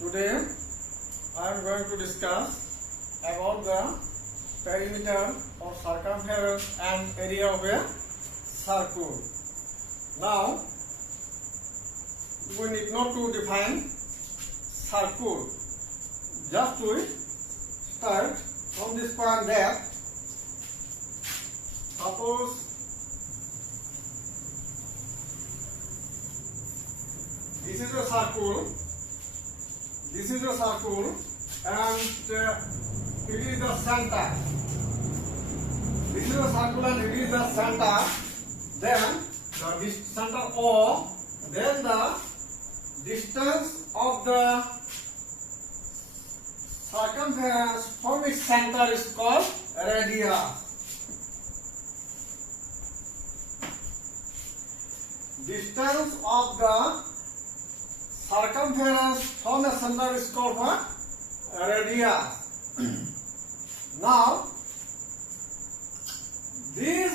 Today I am going to discuss about the perimeter or circumference and area of a circle. Now we need not to define circle. Just we start from this point that suppose this is a circle. This is a circle and it is the center. This is a circle and it is the center. Then the center O. Then the distance of the circumference from its center is called radius. Distance of the circumference from the center is called what? Radius. Now, this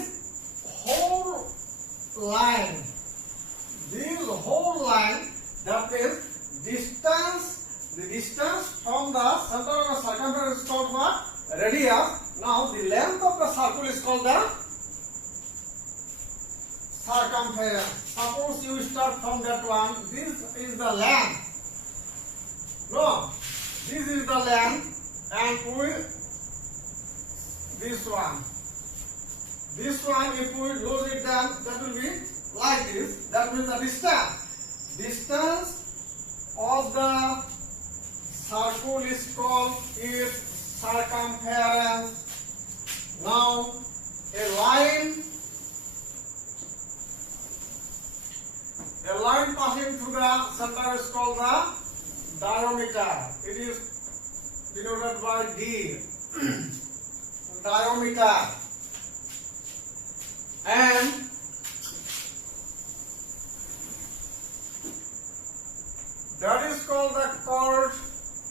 whole line, that is the distance from the center of the circumference is called what? Radius. Now, the length of the circle is called the circumference. Suppose you start from that one. This is the length. No, this is the length, and this one. This one, if we lose it down, that will be like this. That means the distance of the circle is called its circumference. Now, a line passing through the center is called the diameter. It is denoted by D. Diameter. And that is called the chord,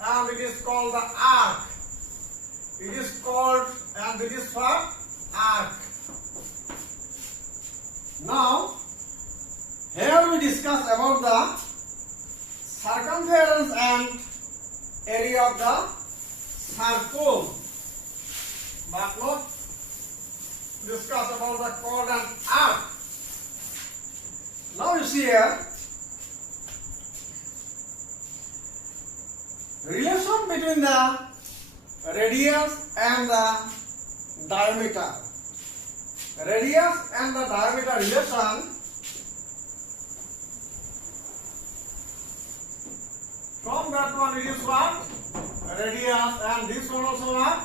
and it is called the arc. It is called, and it is for arc. Now, here we discuss about the circumference and area of the circle, but not discuss about the chord and arc. Now you see here, relation between the radius and the diameter. Radius and the diameter relation. From that one it is what? Radius, and this one also what?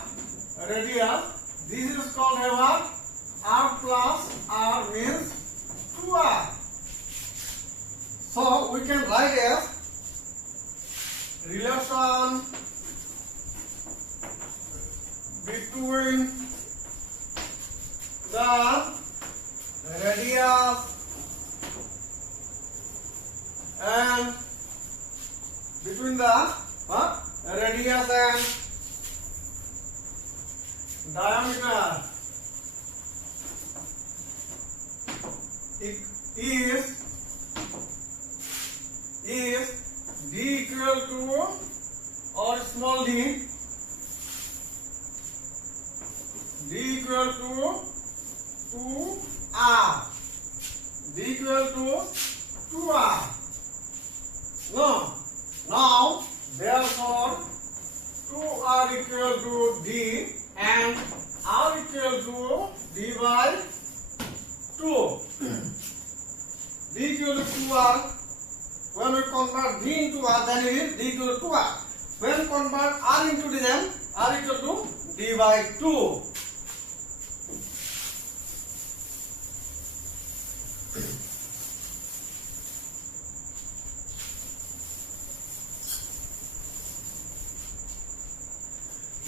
Radius. This is called a what? R plus R means 2R. So we can write as relation between the radius and between the radius and diameter is d equal to, or small d equal to 2r. D equal to 2r. No. Now, therefore, 2r equal to d and r equal to d by 2. D equal to 2r. When we convert d into r, then it is d equal to 2r. When convert r into d, then r equal to d by 2.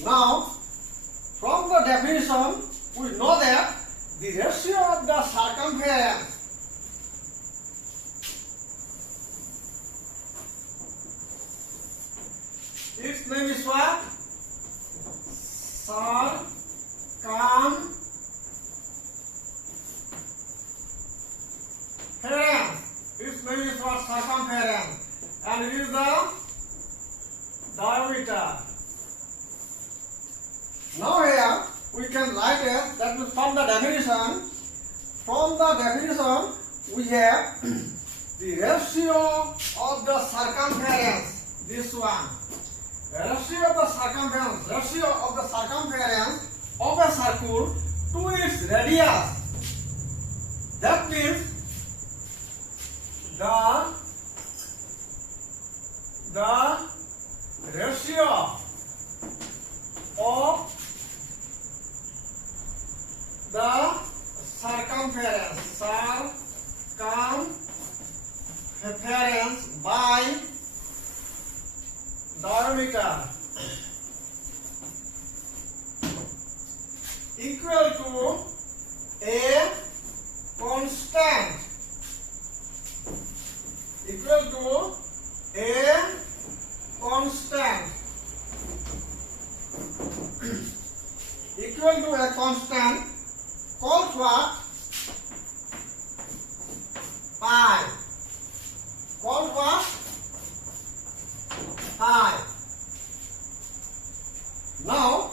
Now, from the definition, we know that the ratio of the circumference its name is what? Circumference. Its name is what? Circumference. And it is the diameter. Now here we can write it, that means from the definition we have the ratio of the circumference, this one. Ratio of the circumference of a circle to its radius. That means the ratio of the circumference by diameter equal to a constant called what? Pi. Now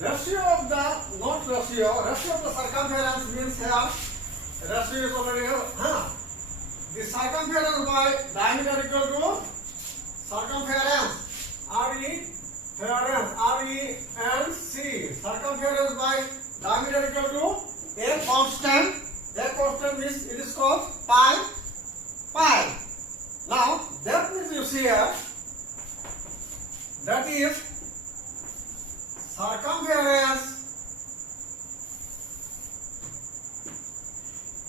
ratio of the circumference means here ratio is already here. The circumference by diameter equal to circumference RENC. Circumference by diameter equal to a constant. A constant means it is called pi. Now that means you see here, that is circumference.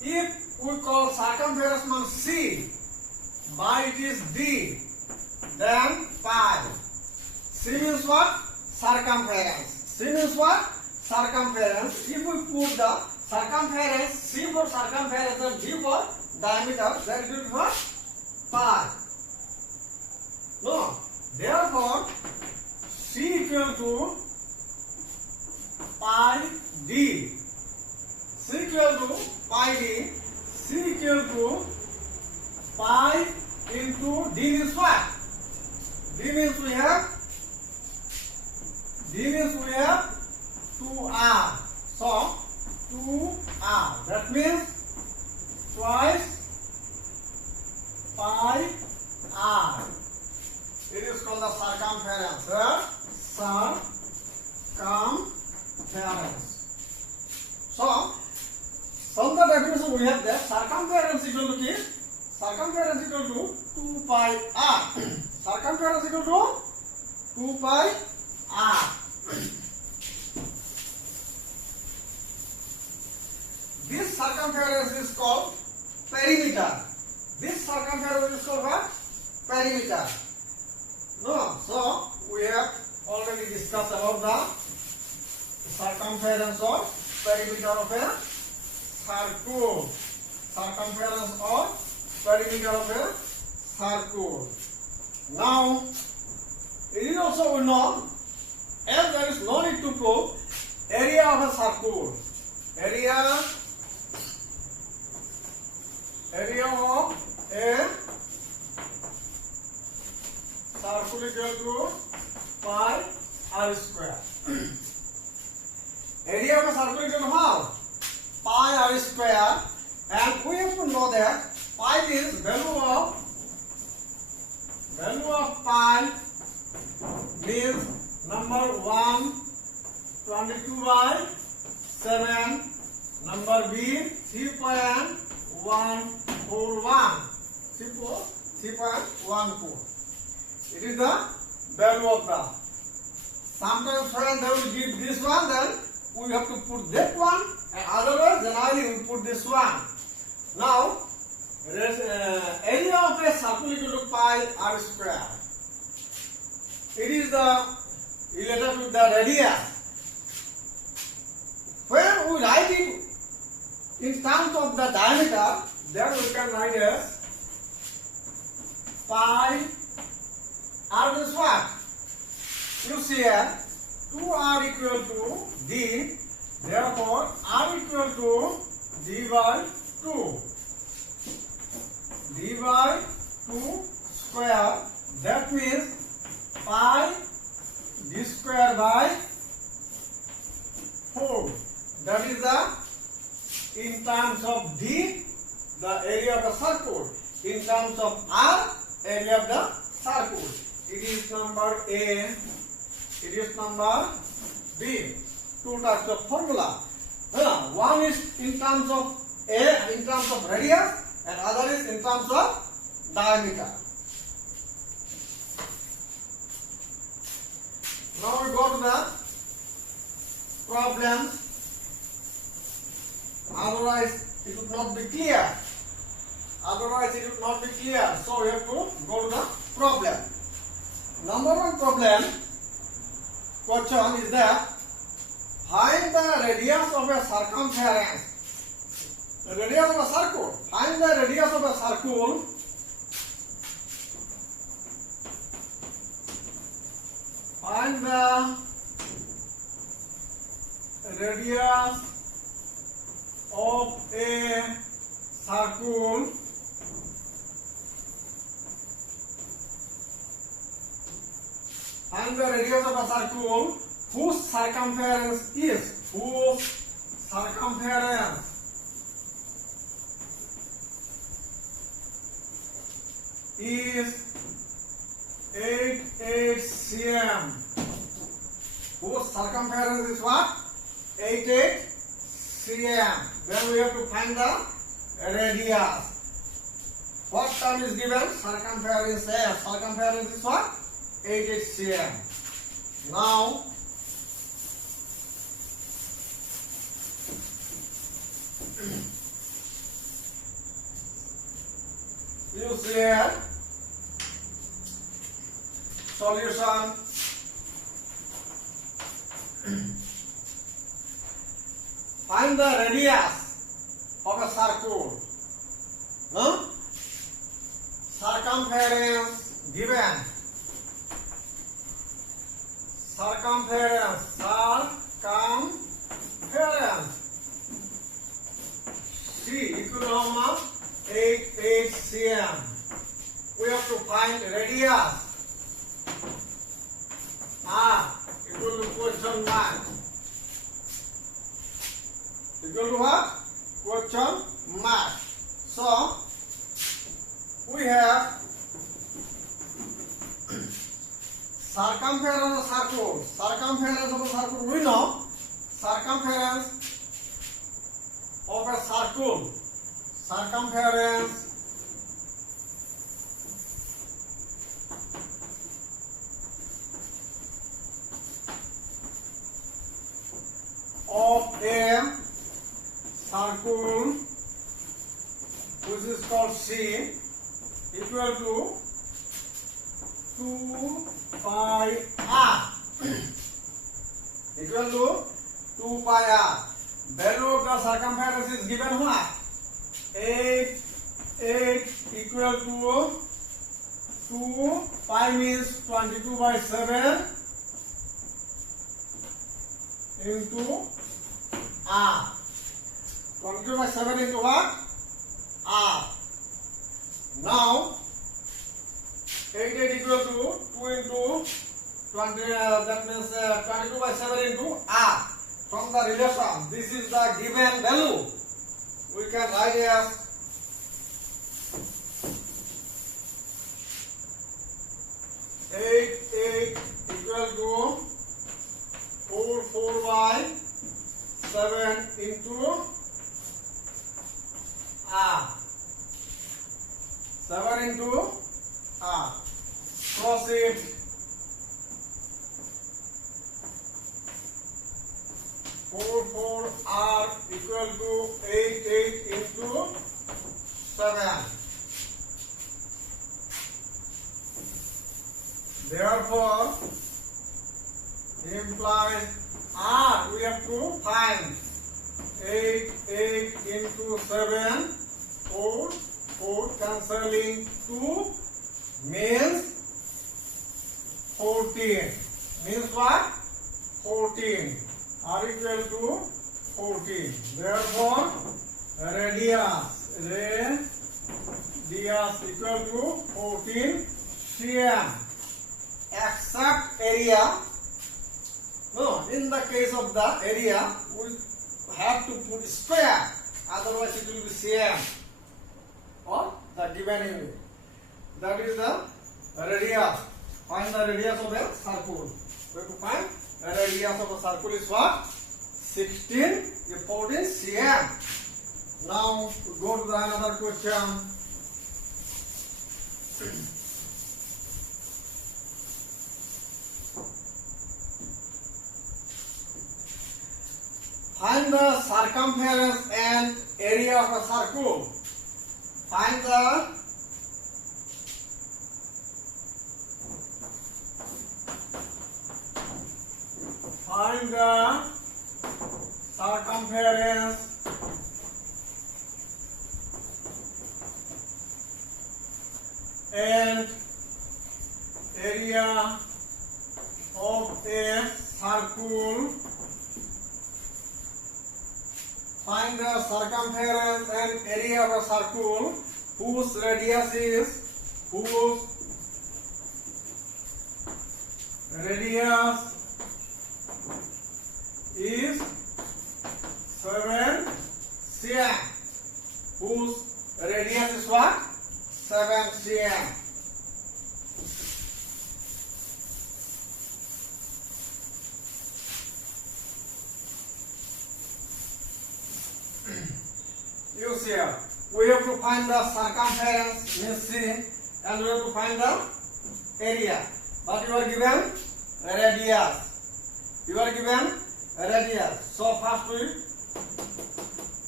If we call circumference means C, by it is D, then pi. C means what? Circumference. If we put the circumference, C for circumference and D for diameter, then it will be what? Pi. No. Therefore, C equal to pi D. C equal to pi into D means what? D means we have 2R. So 2R. That means twice pi R. It is called the circumference. Circumference. So from the definition we have that circumference equal to 2 pi R. Circumference equal to 2 pi R. This circumference is called perimeter. What? Perimeter. No, so we have already discussed about the circumference or perimeter of a circle. Now, it is also known as there is no need to prove area of a circle. Area of a circle equal to pi r square. Area of a circle equal to how? Pi r square, and we have to know that pi is value of pi means number 122 by 7, number B 3.141. It is the value of the. Sometimes when they will give this one, then we have to put that one, and otherwise generally we put this one. Now area of a circle equal to pi r square. It is related with the radius. When we write it in terms of the diameter, then we can write as pi r means what? You see here 2r equal to d, therefore r equal to d by 2. D by 2 square, that means pi d square by 4. That is the in terms of d, the area of the circle. In terms of r, area of the circle. It is number A. It is number B. Two types of formula. One is in terms of A, in terms of radius, and other is in terms of diameter. Now we go to the problem. Otherwise, it would not be clear. So we have to go to the problem. Number one problem question is that find the radius of a circumference. The radius of a circle. Find the radius of a circle. Find the radius of a circle and the radius of a circle whose circumference is 88 cm. Whose circumference is what? 88 cm. Then we have to find the radius. What term is given? Circumference. Circumference is what? 88 cm. Now, you see solution. Find the radius of a circle. Circumference given. Circumference. C equal to 88 cm. We have to find radius. R equal to question mark. Equal to what? Question mark. So we have circumference of a circle. Circumference of a circle. We know circumference of a circle. Circumference of a circle, which is called C, equal to 2 pi r. Equal to 2 pi r. Value of the circumference is given what? 8 equal to 2 pi means 22 by 7 into r. 22 by 7 into what? R. Now 8 equal to 2 into 20, that means 22 by 7 into r. From the relation, this is the given value. We can write as 8 equal to 4 by 7 into r. 7 into r. Proceed. 4 r equal to 8 into 7. Therefore, implies r we have to find 8 into 7, 4 cancelling 2 means 14. Means what? 14. R equal to 14. Therefore, radius equal to 14 cm. except area. No, in the case of the area, we have to put square, otherwise it will be same or the given unit. That is the radius. Find the radius of a circle. We have to find the radius of a circle is what? 16, 14 cm. Now we go to the another question. Find the circumference and area of a circle. Find the circumference and area of a circle. Find the circumference and area of a circle whose radius is 7 cm. Whose radius is what? 7 cm. You see here, we have to find the circumference, means C, and we have to find the area. But you are given radius. You are given radius. So first we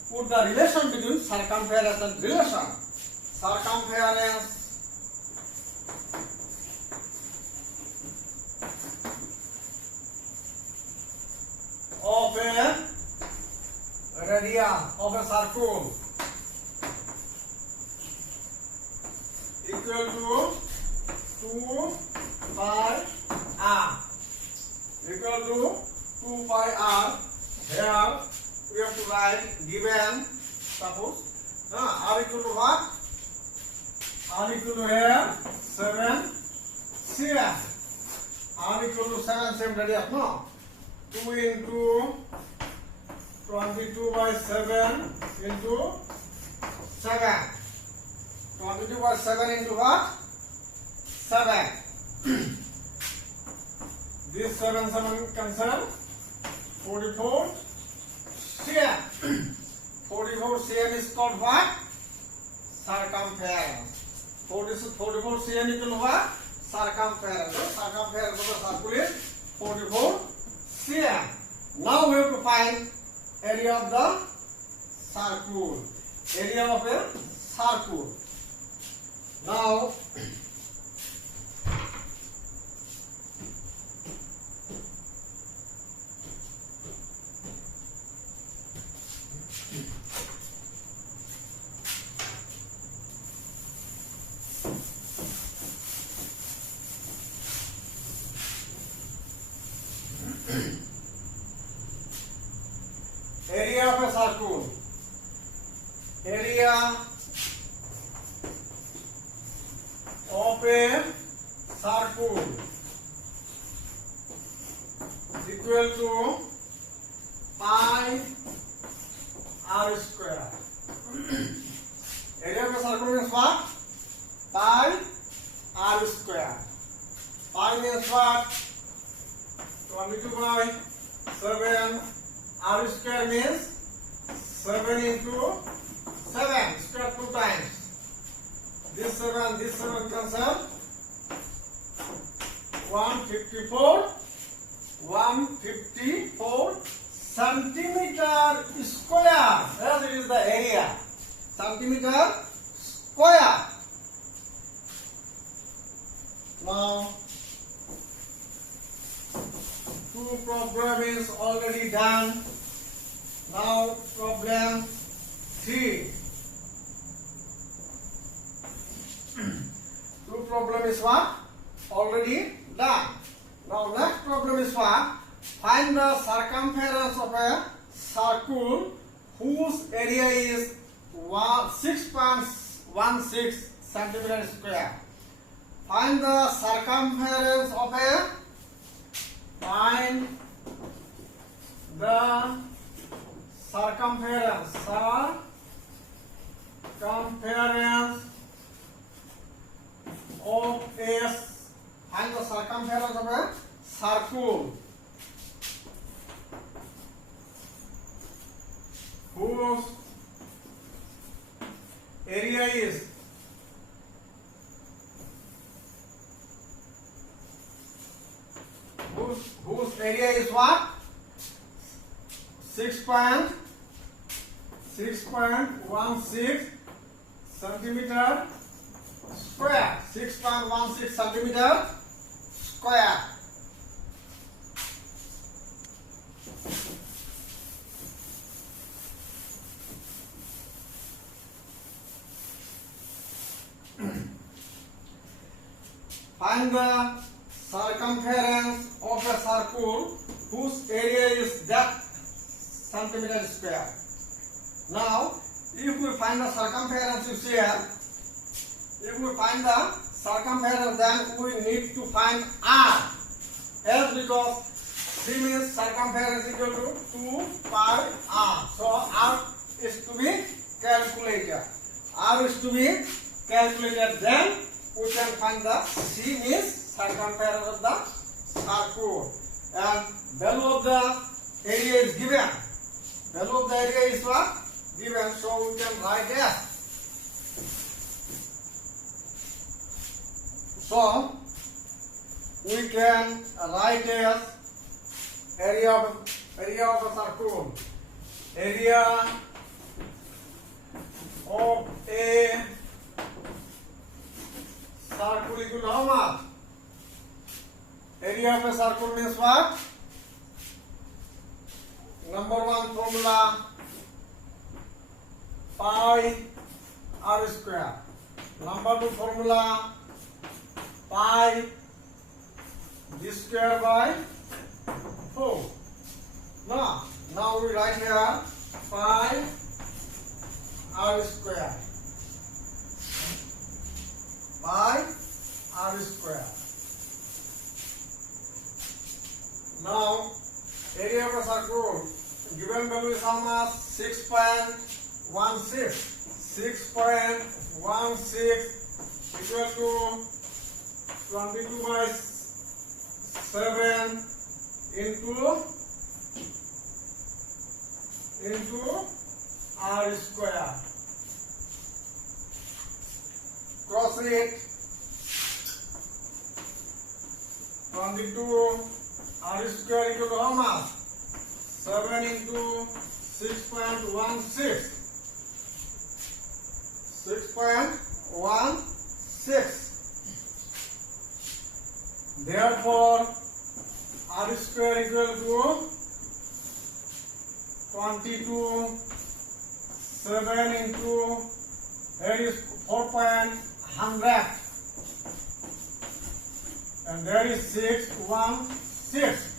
put the relation between circumference and relation. Circumference of a radius of a circle equal to 2 pi r. Equal to 2 pi r. Here we have to write given, suppose r equal to what? R equal to here 7 cm. R equal to 7 cm radius, no? 2 into 22 by 7 into 7. 22 by 7 into what? 7. This 7 cancel. 44 cm. 44 cm is called what? Circumference. 44 cm equal to what? Circumference. So circumference of the circle is 44 cm. Now we have to find area of the circle. Area of a circle. Now area of a circle. Area of a circle equal to pi r square. Area of a circle means what? Pi r square. Pi means what? 22 by 7. R square means 7 into 7 square 2 times. This 7 cancel. 154 centimeter square. Yes, it is the area. Centimeter square. Now, 2 problem is already done. Now problem 3. 2 problem is what? Already done. Now next problem is what? Find the circumference of a circle whose area is 6.16 centimeter square. Find the circumference of a circumference of a circle whose area is what? 6.16 centimeter square. 6.16 centimeter square. Find the circumference of a circle whose area is that centimeter square. Now, if we find the circumference is here, if we find the circumference, then we need to find R. S because C means circumference equal to 2 pi R. So R is to be calculated. R is to be calculated. Then we can find the C means circumference of the circle, and value of the area is given. Value of the area is what? Given. So we can write S. So we can write as area of a circle. Area of a circle equal to how much? Area of a circle means what? Number one formula, pi r square. Number two formula, pi d square by 4. Now we write here pi r square. Pi r square. Now, area of a circle, given value is how much? 6.16. 6.16 equal to 22 by 7 into r square. Cross it. 22 r square equal to how much? 7 into 6.16. 6.16. Therefore, r square equal to 22. 7 into that is 4.100. And there is 616.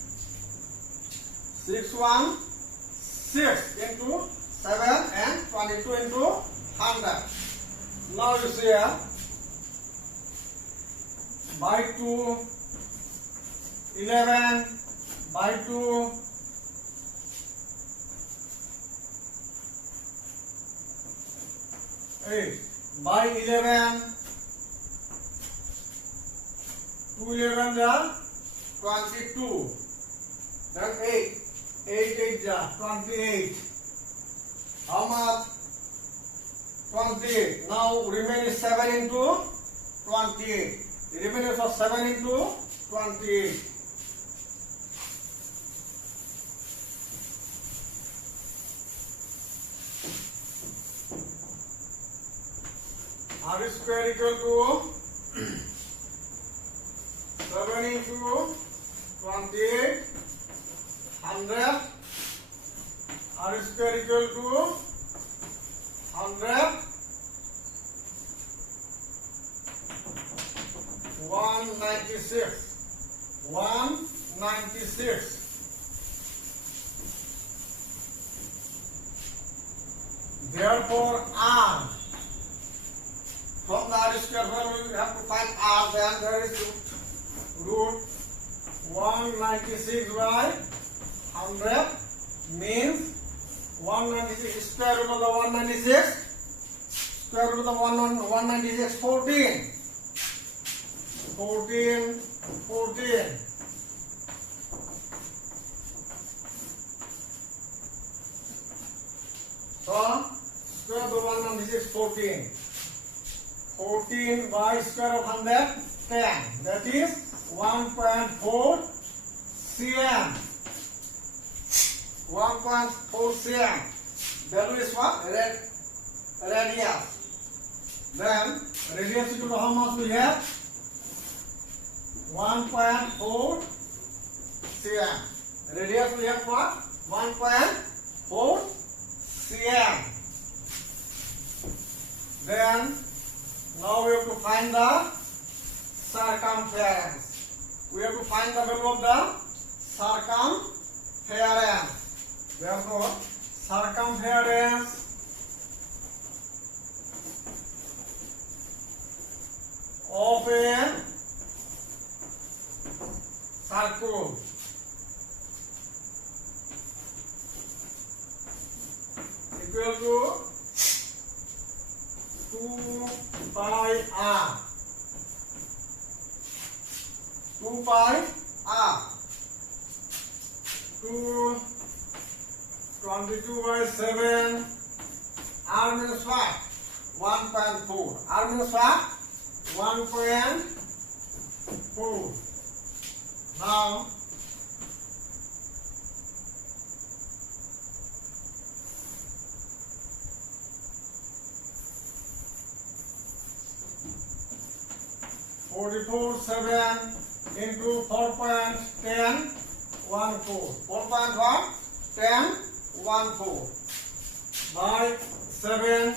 616 into 7 and 22 into 100. Now you see here, by 2, 11, by 2, 8, by 11, 2 11 are 22, then 8, 8 8 are 28. How much? 28. Now remaining 7 into 28. The remaining of 7 into 28. R square equal to 7 into 28, 100. R square equal to 100. 196. 196. Therefore, R. From the R square, where we have to find R, then there is root 196 by 100 means 196 square root of the 196. Square root of the 196, 14. 14. So, square root of 196, 14. 14 by square of 100, 10. That is 1.4 cm. 1.4 cm. Value is what? Radius. Then radius equal to how much we have? 1.4 cm. Radius we have what? 1.4 cm. Then now we have to find the circumference. We have to find the value of the circumference. Therefore, circumference of a circle equal to 2 pi r. 2 pi r. 22 by 7. R means what? 1.4. R means what? 1.4. Now, (44) 7 into 4.10 14. 4.10 14 by 7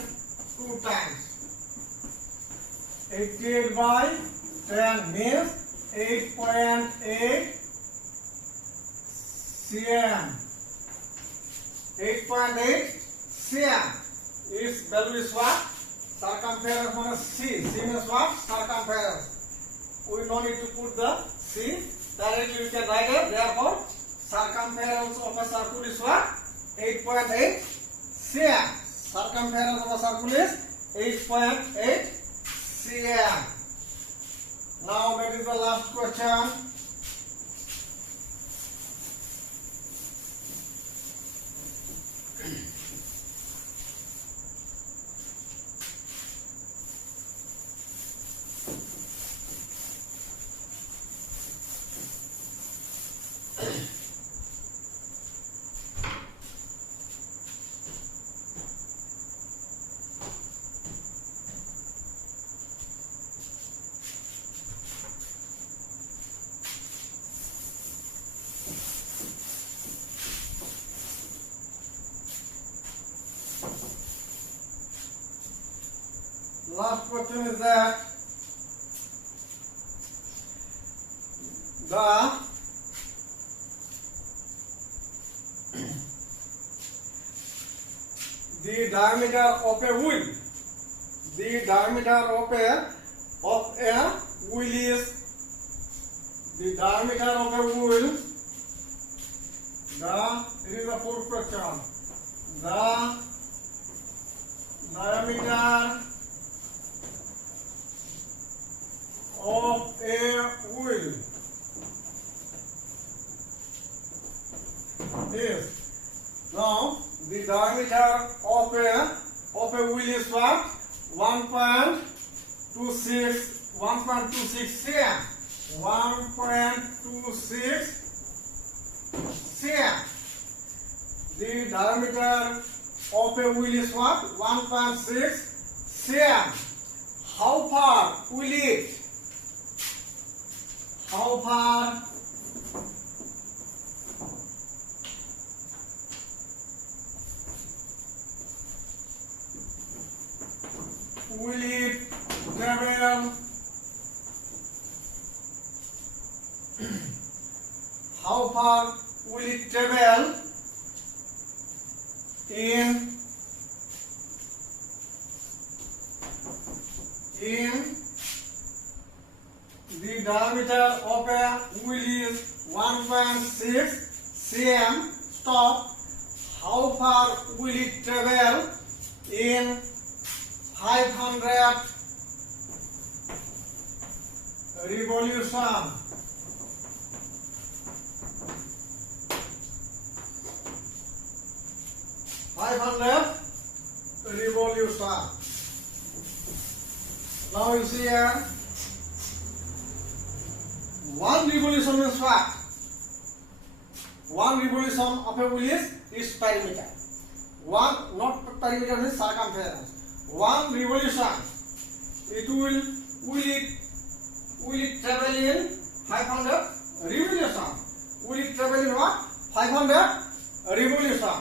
2 times. 88 by 10 means 8.8 cm. 8.8 cm. Its value is what? Circumference minus C. C means what? Circumference. We no need to put the C. Directly we can write it. Therefore, circumference of a circle is what? 8.8 cm. Circumference of a circle is 8.8 cm. Now that is the last question. Last question is that the diameter of a wheel. The diameter of a wheel is the diameter of a wheel. It is the fourth question. The diameter of a wheel is, now the diameter of a wheel is what? 1.26 cm. 1.26 cm. The diameter of a wheel is what? 1.6 cm. How far will it? How far will it travel? How far will it travel in the diameter of a wheel is 1.6 cm. Stop. How far will it travel in 500 revolution? Revolution. Now you see here, one revolution means what? One revolution of a wheel is perimeter. One, not perimeter means circumference. One revolution, will it travel in 500 revolution? Will it travel in what? 500 revolution.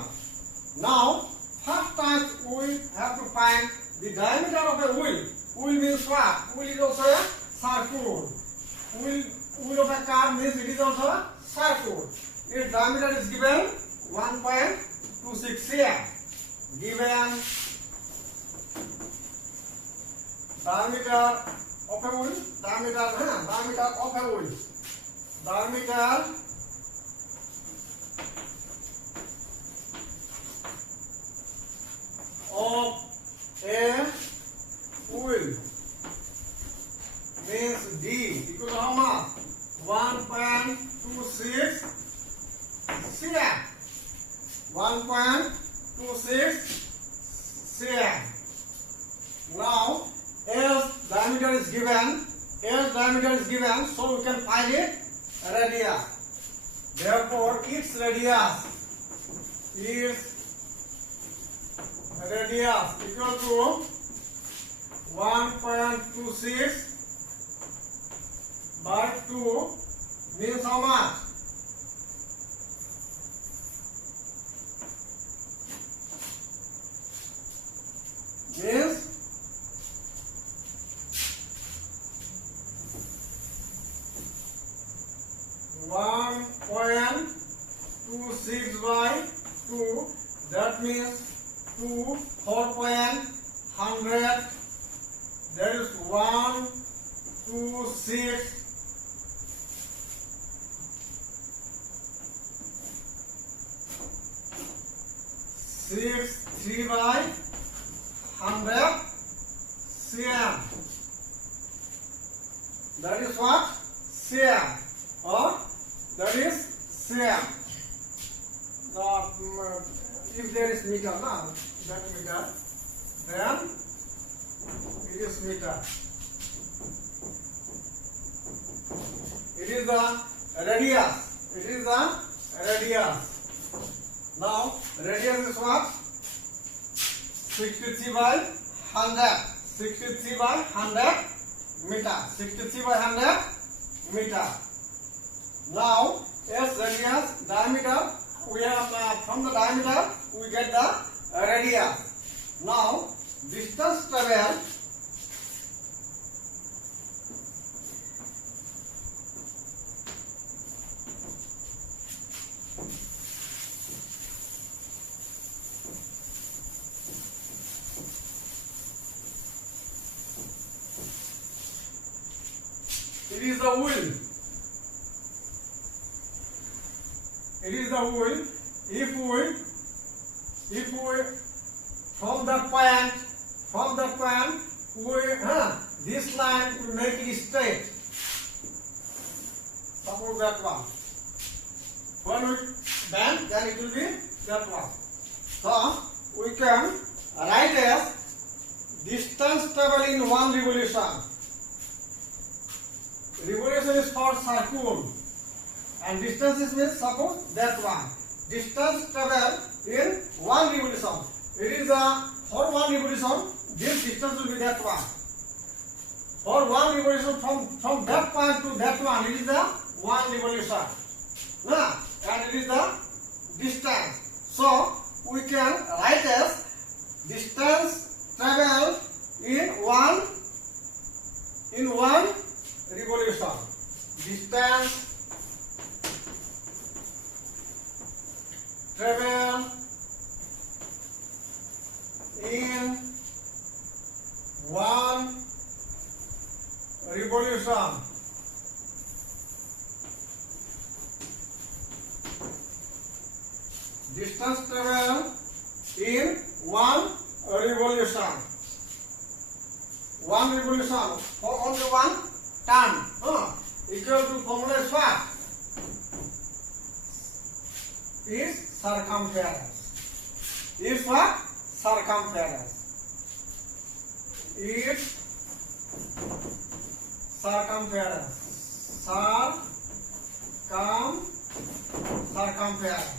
Now, first time we have to find the diameter of a wheel. Wheel means what? Wheel is also a circle. Wheel of a car means it is also a circle. Its diameter is given 1.26 cm. Given diameter of a wheel, diameter of a wheel, diameter of a wheel means D equal to how much? 1.26 cm. 1.26 cm. Now, as diameter is given, so we can find it radius. Therefore, its radius is equal to 1.26 by 2 means how much? Means 1.26 by 2, that means 2, 4.100, that is 126 3 by 100 cm. That is what? Cm. Or that is cm. If there is meter, that meter, then it is meter. It is the radius. Now, radius is what? 63 by 100. 63 by 100 meter. 63 by 100 meter. Now, as radius, diameter, we have from the diameter we get the radius. Now, distance travel it is the wheel. If we from the point we this line we make it straight. Suppose that one. When we bend, then it will be that one. So we can write as distance travel in one revolution. Revolution is for circle, and distance means suppose that one. Distance travel in one revolution. It is for one revolution. This distance will be that one. For one revolution from that point to that one, it is the one revolution. And it is the distance. So we can write as distance travel in one revolution. Distance travel in one revolution. distance travel in one revolution. One revolution for only one turn. Equal to formula is what? Is circumference. Is what? Circumference. Is circumference. Circumference.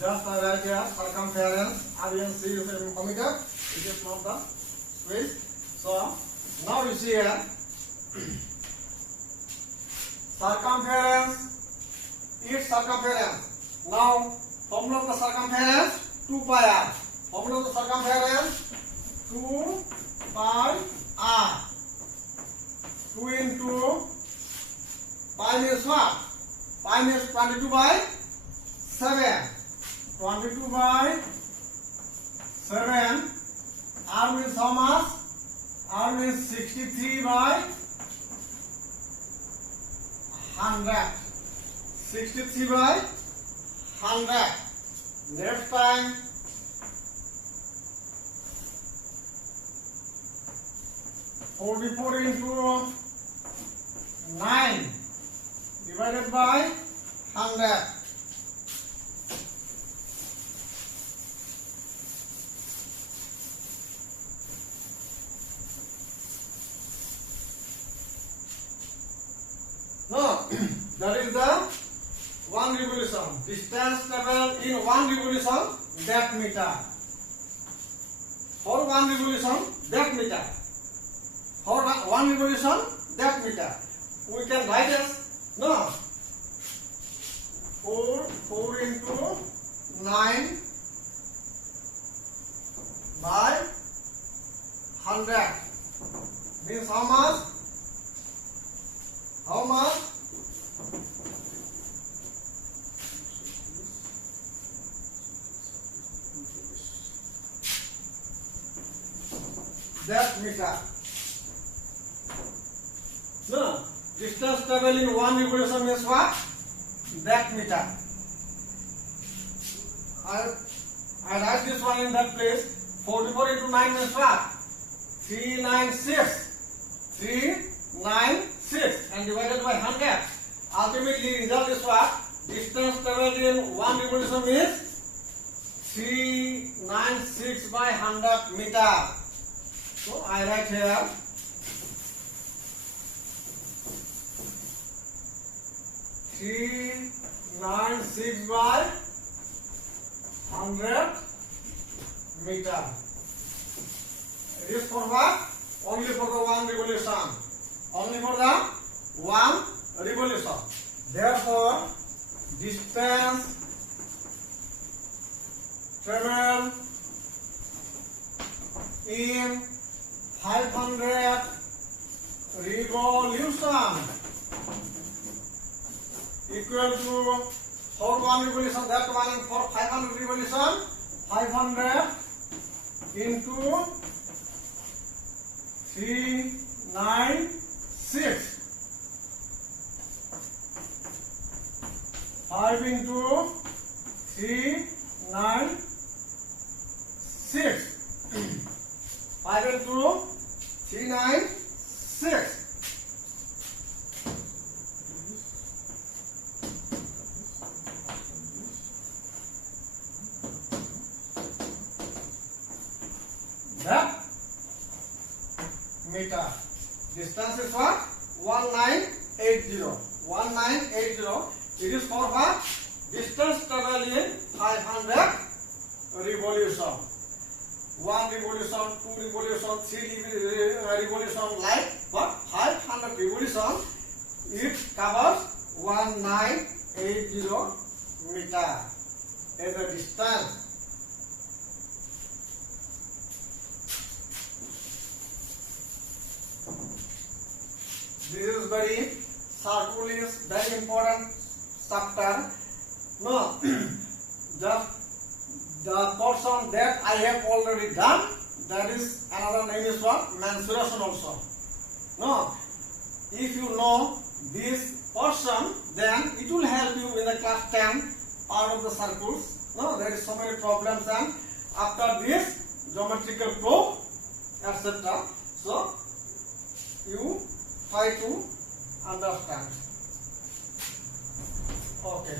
Just right here, circumference. I will see you in meter. It is not the space. So now you see here, circumference is circumference. Now formula of the circumference 2 pi r. Formula of the circumference 2 pi r. 2 into pi means what? Pi means 22 by 7. 22 by 7. R means how much? R means 63 by 100. 63 by 100. Next time, into 9 divided by 100. No, that is the one revolution. Distance traveled in one revolution, that meter. For one revolution, that meter. For one revolution, that meter. We can write as, no, 4 into 9 by 100 means how much? How much? That meter. No, distance traveled in one revolution means what? That meter. I write this one in that place. 44 into 9 means what? 396. 396 and divided by 100. Ultimately, result is what? Distance traveled in one revolution means 396 by 100 meter. So I write here 396 by 100 meter. It is for what? Only for the one revolution. Only for the one revolution. Therefore, distance traveled in 500 revolution equal to for one revolution, that one for 500 revolution, 500 into 396. 5 into 396. 5 into 396. That meter. Distance is what? 1980. 1980. It is for what? Distance traveled in 500 revolution. 1 revolution, 2 revolution, 3 revolution, like what? 500 revolution. It covers 1980 meter as a distance. This is very circular, very important chapter. No, just the portion that I have already done, that is another name is what? Mensuration also. No, if you know this portion, then it will help you in the class 10 part of the circles. No, there is so many problems, and after this geometrical proof, etc. So you try to understand. Okay.